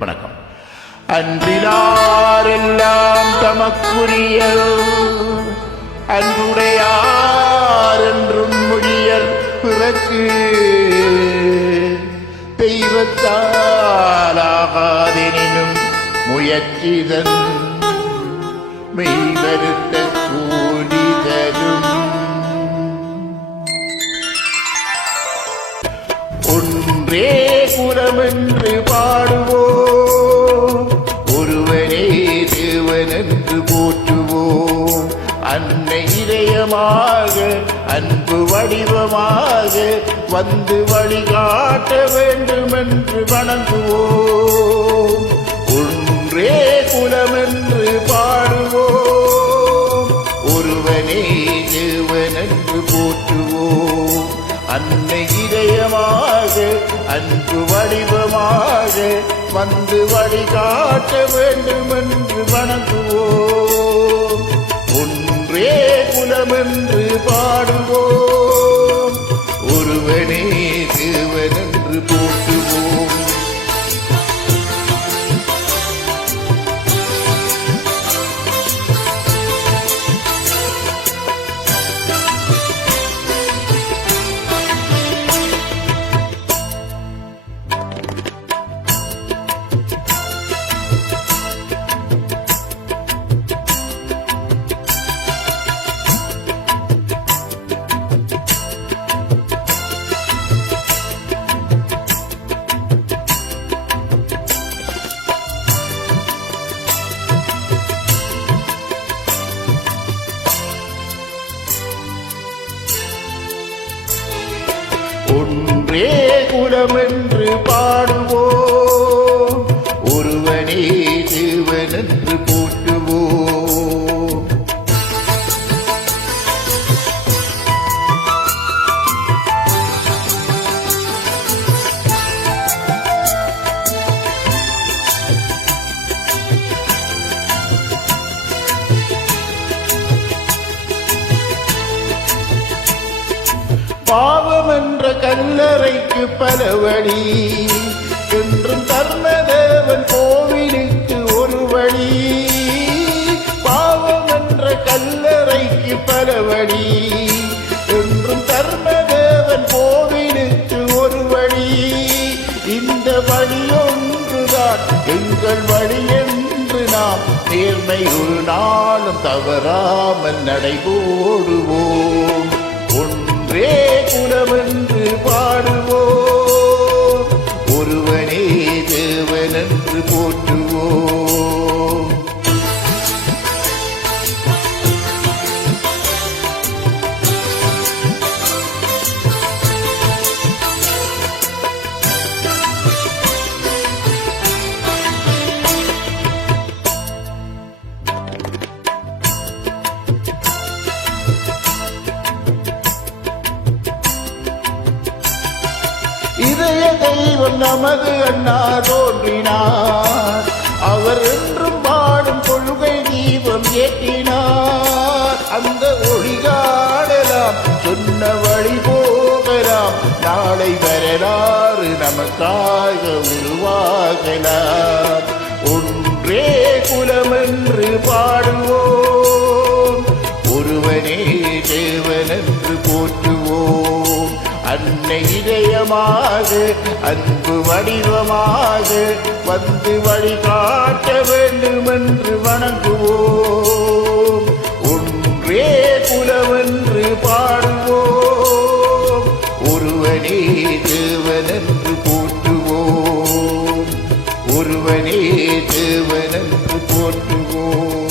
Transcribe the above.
வணக்கம். அன்பிலாரெல்லாம் தமக்குரிய அன்புடையார் என்றும் மொழியர் பிறக்கு தெய்வத்தாலாகாதெனினும் முயற்சிதன் மெய்வருத்த கூலி தரும். ஒன்றே குலமென்று பாடுவோம், ஒருவனே தேவனென்று போற்றுவோம். அன்னை இதயமாக அன்பு வடிவமாக வந்து வழிகாட்ட வேண்டுமென்று வணங்குவோம். ஒன்றே குலமென்று பாடுவோம், ஒருவனே தேவனென்று போற்றுவோம். அன்னை இதயமாக அன்பு வடிவமாக வந்து வழிகாட்ட வேண்டுமென்று வணங்குவோம். ஒன்றே குலமென்று பாடுவோம், ஒருவனே தேவனென்று போற்றுவோம். ஒன்றே குலமென்று பாடுவோம், ஒருவனே தேவனென்று போற்றுவோம். பாவம் என்ற கல்லறைக்கு பல வழி என்றும் தர்மதேவன் கோவிலுக்கு ஒரு வழி. பாவம் என்ற கல்லறைக்கு பல வழி என்றும் தர்மதேவன் கோவிலுக்கு ஒரு வழி. இந்த வழி ஒன்றுதான் எங்கள் வழி என்று நாம் நேர்மை ஒரு நாளும் தவறாமல் நடைபோடுவோம். ஒன்றே குலமென்று பாடுவோம், ஒருவனே தேவனென்று போற்றுவோம். இதய தெய்வம் நமது அண்ணா தோன்றினார், அவர் என்றும் பாடும் கொள்கை தீபம் ஏற்றினார். அந்த ஒளிகாடலாம் சொன்ன வழி போகலாம், நாளை வரலாறு நமக்காக உருவாகலாம். ஒன்றே குலமென்று பாடுவோம், ஒருவனே தேவனென்று போற்றுவோம். அன்னை இதயமாக அன்பு வடிவமாக வந்து வழிகாட்ட வேண்டுமென்று வணங்குவோம். ஒன்றே குலமென்று பாடுவோம், ஒருவனே தேவனென்று போற்றுவோம். ஒருவனே தேவனென்று போற்றுவோம்.